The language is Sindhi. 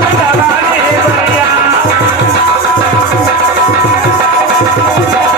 Thank you.